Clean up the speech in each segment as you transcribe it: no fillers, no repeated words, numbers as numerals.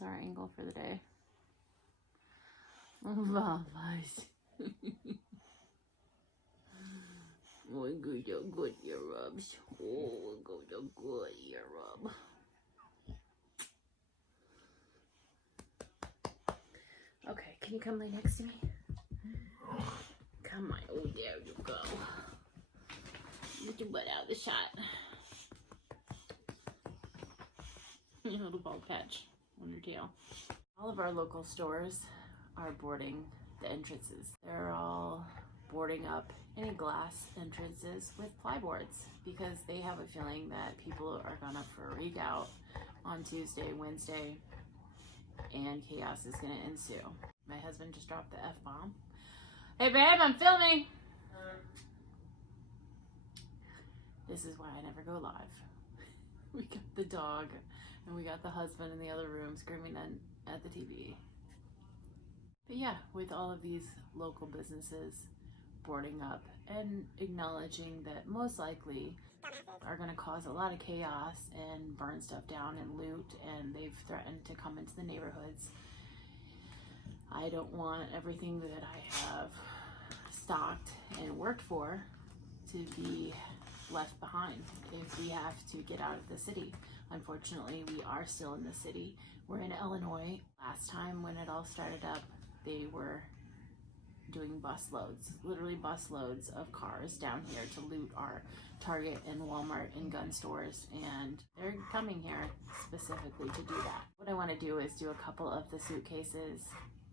is our angle for the day. Vamos. We're good, good ear rubs. Oh, good ear rub. Okay, can you come lay next to me? Come on. Oh, there you go. Get your butt out of the shot. Your little bald patch on your tail. All of our local stores are boarding the entrances. They're all boarding up any glass entrances with plyboards because they have a feeling that people are gonna freak out on Tuesday, Wednesday, and chaos is gonna ensue. My husband just dropped the F-bomb. Hey babe, I'm filming! This is why I never go live. We got the dog and we got the husband in the other room screaming at the TV. But yeah, with all of these local businesses boarding up and acknowledging that most likely are going to cause a lot of chaos and burn stuff down and loot, and they've threatened to come into the neighborhoods. I don't want everything that I have stocked and worked for to be left behind if we have to get out of the city. Unfortunately, we are still in the city. We're in Illinois. Last time when it all started up, they were doing bus loads, literally bus loads of cars down here to loot our Target and Walmart and gun stores, and they're coming here specifically to do that. What I want to do is do a couple of the suitcases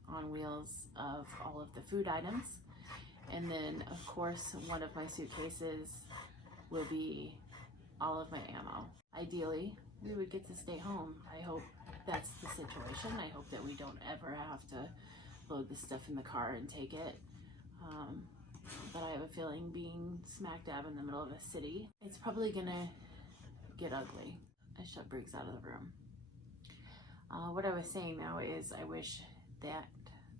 on wheels of all of the food items, and then of course one of my suitcases will be all of my ammo. Ideally, we would get to stay home. I hope that's the situation. I hope that we don't ever have to load this stuff in the car and take it. But I have a feeling being smack dab in the middle of a city, it's probably gonna get ugly. I shut Briggs out of the room. What I was saying now is I wish that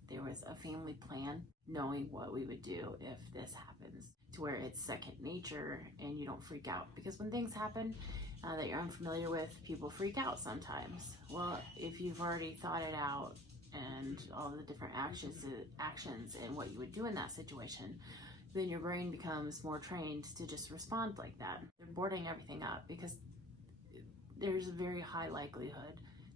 there was a family plan, knowing what we would do if this happens, to where it's second nature and you don't freak out. Because when things happen that you're unfamiliar with, people freak out sometimes. Well, if you've already thought it out and all the different actions and what you would do in that situation, then your brain becomes more trained to just respond like that. They're boarding everything up because there's a very high likelihood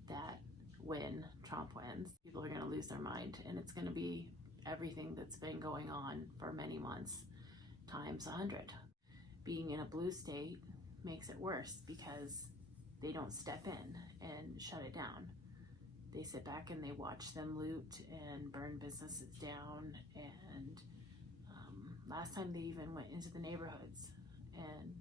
that when Trump wins, people are going to lose their mind, and it's going to be everything that's been going on for many months times 100. Being in a blue state makes it worse because they don't step in and shut it down. They sit back and they watch them loot and burn businesses down, and last time they even went into the neighborhoods and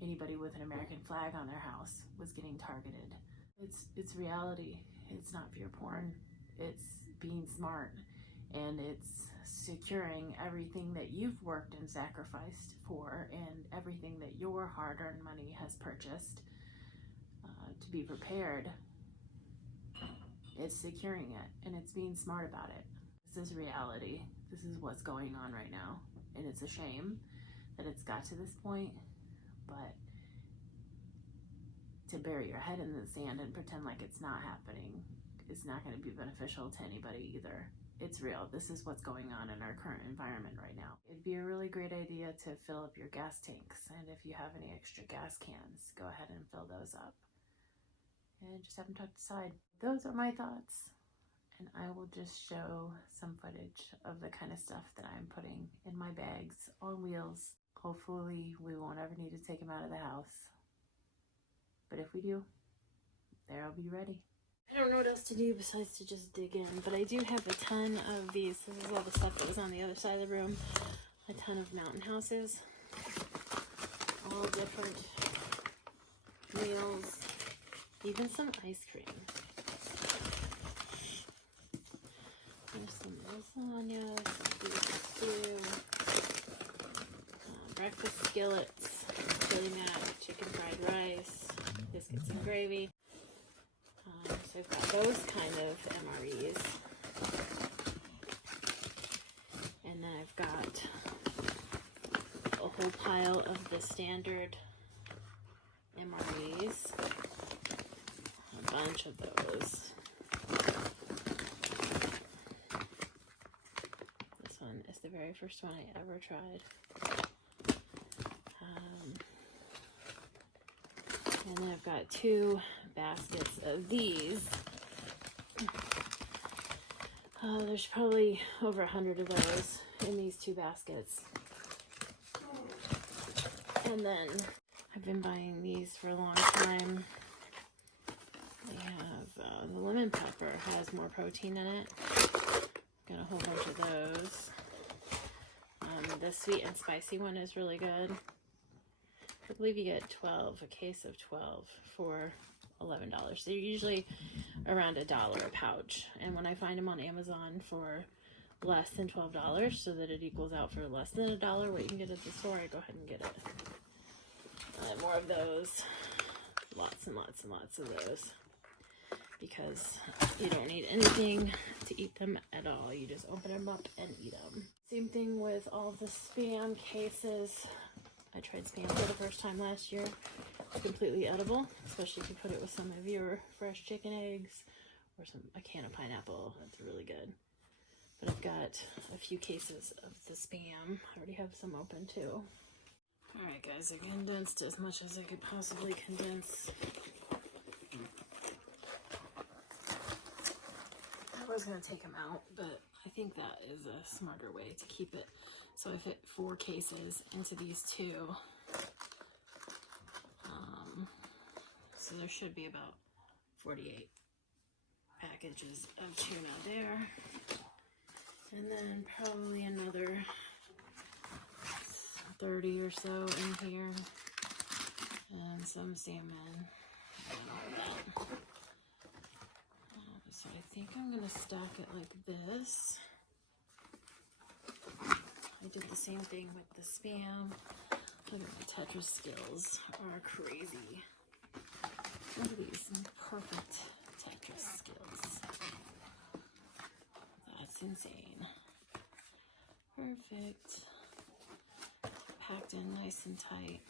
anybody with an American flag on their house was getting targeted. It's reality. It's not fear porn. It's being smart, and it's securing everything that you've worked and sacrificed for and everything that your hard-earned money has purchased to be prepared. It's securing it, and it's being smart about it. This is reality. This is what's going on right now, and it's a shame that it's got to this point, but to bury your head in the sand and pretend like it's not happening is not going to be beneficial to anybody either. It's real. This is what's going on in our current environment right now. It'd be a really great idea to fill up your gas tanks, and if you have any extra gas cans, go ahead and fill those up. And just have them tucked aside. Those are my thoughts, and I will just show some footage of the kind of stuff that I'm putting in my bags on wheels. Hopefully we won't ever need to take them out of the house, but if we do, there I'll be ready. I don't know what else to do besides to just dig in, but I do have a ton of these. This is all the stuff that was on the other side of the room. A ton of mountain houses, all different meals, even some ice cream. There's some lasagna, some beef stew, breakfast skillets, chili mac, chicken fried rice, biscuits and gravy. So I've got those kind of MREs. And then I've got a whole pile of the standard MREs. A bunch of those. very first one I ever tried. And then I've got 2 baskets of these. There's probably over 100 of those in these 2 baskets. And then I've been buying these for a long time. They have the lemon pepper has more protein in it. Got a whole bunch of those. The sweet and spicy one is really good. I believe you get a case of 12 for $11. So you're usually around $1 a pouch. And when I find them on Amazon for less than $12, so that it equals out for less than $1 what you can get at the store, I go ahead and get it. More of those. Lots and lots and lots of those. Because you don't need anything to eat them at all. You just open them up and eat them. Same thing with all the Spam cases. I tried Spam for the first time last year. It's completely edible, especially if you put it with some of your fresh chicken eggs or a can of pineapple. That's really good. But I've got a few cases of the Spam. I already have some open too. Alright guys, I condensed as much as I could possibly condense. I was going to take them out, but I think that is a smarter way to keep it. So I fit 4 cases into these 2. So there should be about 48 packages of tuna there. And then probably another 30 or so in here. And some salmon and all that. So I think I'm going to stack it like this. I did the same thing with the Spam. Look at the Tetris skills are crazy. Look at these perfect Tetris skills. That's insane. Perfect. Packed in nice and tight.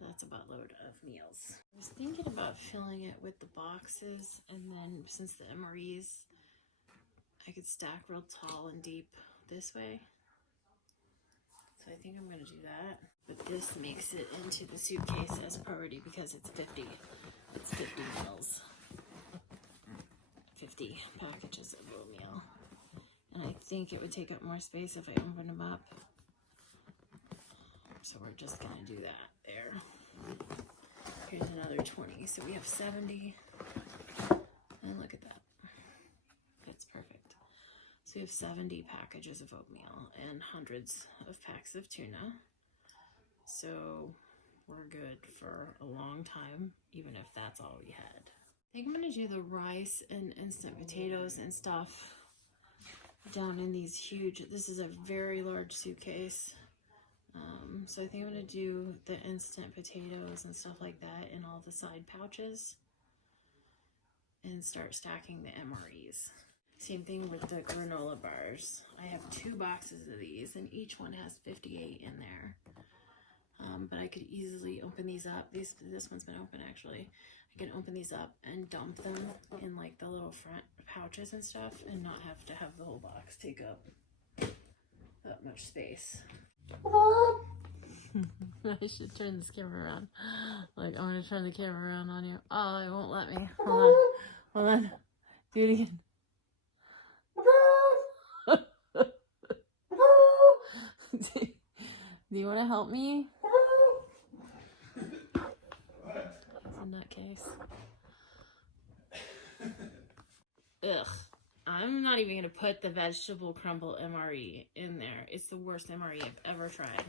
That's a buttload of meals. I was thinking about filling it with the boxes, and then since the MREs, I could stack real tall and deep this way. So I think I'm going to do that. But this makes it into the suitcase as priority because it's 50. It's 50 meals. 50 packages of oatmeal. And I think it would take up more space if I opened them up. So we're just going to do that there. Here's another 20. So we have 70. And look at that. It's perfect. So we have 70 packages of oatmeal and hundreds of packs of tuna. So we're good for a long time, even if that's all we had. I think I'm going to do the rice and instant potatoes and stuff down in these huge, this is a very large suitcase. So I think I'm going to do the instant potatoes and stuff like that in all the side pouches and start stacking the MREs. Same thing with the granola bars. I have 2 boxes of these and each one has 58 in there. But I could easily open these up. This one's been open actually. I can open these up and dump them in like the little front pouches and stuff and not have to have the whole box take up that much space. I should turn this camera around. Like, I'm going to turn the camera around on you. Oh, it won't let me. Hold on. Hold on. Do it again. Do you want to help me? It's a nutcase. Ugh. I'm not even going to put the vegetable crumble MRE in there. It's the worst MRE I've ever tried.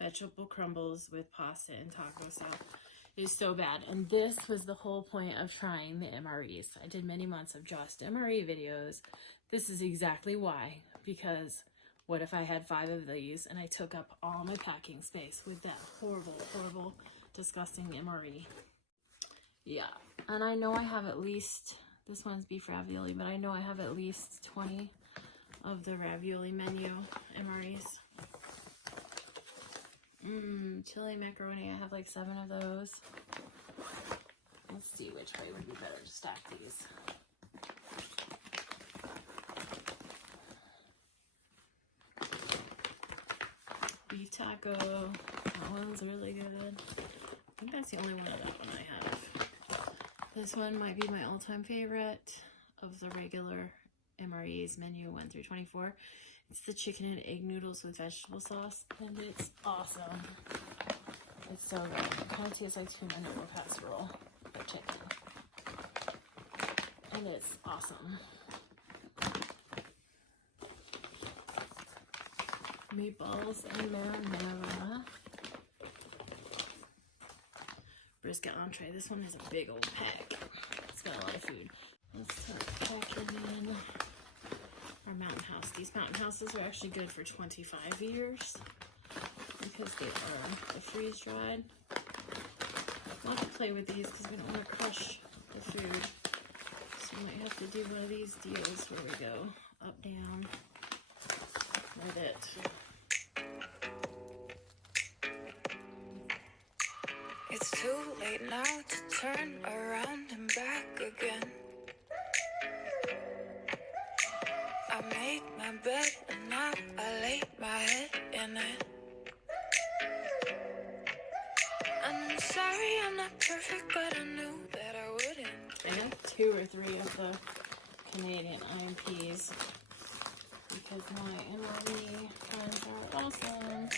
Vegetable crumbles with pasta and taco sauce is so bad. And this was the whole point of trying the MREs. I did many months of just MRE videos. This is exactly why. Because what if I had 5 of these and I took up all my packing space with that horrible, horrible, disgusting MRE? Yeah. And I know I have at least, this one's beef ravioli, but I know I have at least 20 of the ravioli menu MREs. Chili macaroni, I have like 7 of those. Let's see which way would be better to stack these. tobacco. That one's really good. I think that's the only one of that one I have. This one might be my all-time favorite of the regular MRE's menu 1 through 24. It's the chicken and egg noodles with vegetable sauce, and it's awesome. It's so good. It kind of tastes like tuna noodle casserole, but chicken. And it's awesome. Meatballs and marinara. Brisket entree. This one is a big old pack. It's got a lot of food. Let's start packing in our Mountain House. These Mountain Houses are actually good for 25 years because they are the freeze dried. We'll have to play with these because we don't want to crush the food. So we might have to do one of these deals where we go up, down with it. It's too late now to turn around and back again. I made my bed and now I lay my head in it. And I'm sorry I'm not perfect, but I knew that I wouldn't. I have 2 or 3 of the Canadian IMPs because my MRE friends are awesome.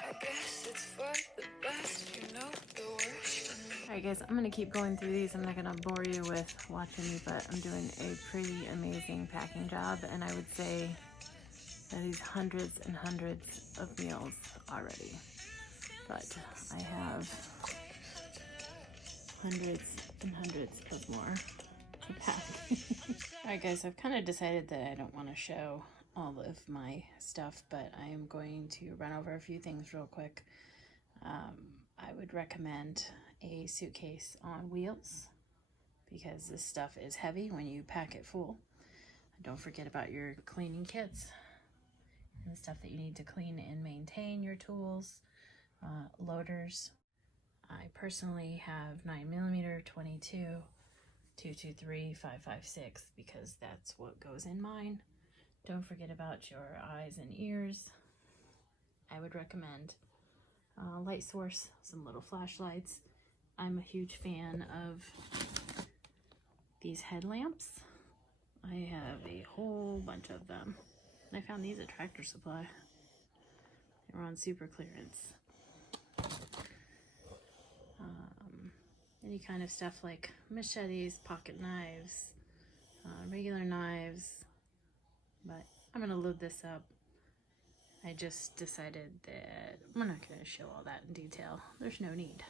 I guess it's for the best, you know the worst for me. Alright guys, I'm going to keep going through these. I'm not going to bore you with watching me, but I'm doing a pretty amazing packing job, and I would say that these hundreds and hundreds of meals already. But I have hundreds and hundreds of more to pack. Alright guys, I've kind of decided that I don't want to show all of my stuff, but I am going to run over a few things real quick. I would recommend a suitcase on wheels because this stuff is heavy when you pack it full. Don't forget about your cleaning kits and the stuff that you need to clean and maintain your tools, loaders. I personally have 9mm, 22, 223, 5.56 because that's what goes in mine. Don't forget about your eyes and ears. I would recommend light source, some little flashlights. I'm a huge fan of these headlamps. I have a whole bunch of them. I found these at Tractor Supply. They were on super clearance. Any kind of stuff like machetes, pocket knives, regular knives. But I'm gonna load this up. I just decided that we're not gonna show all that in detail. There's no need.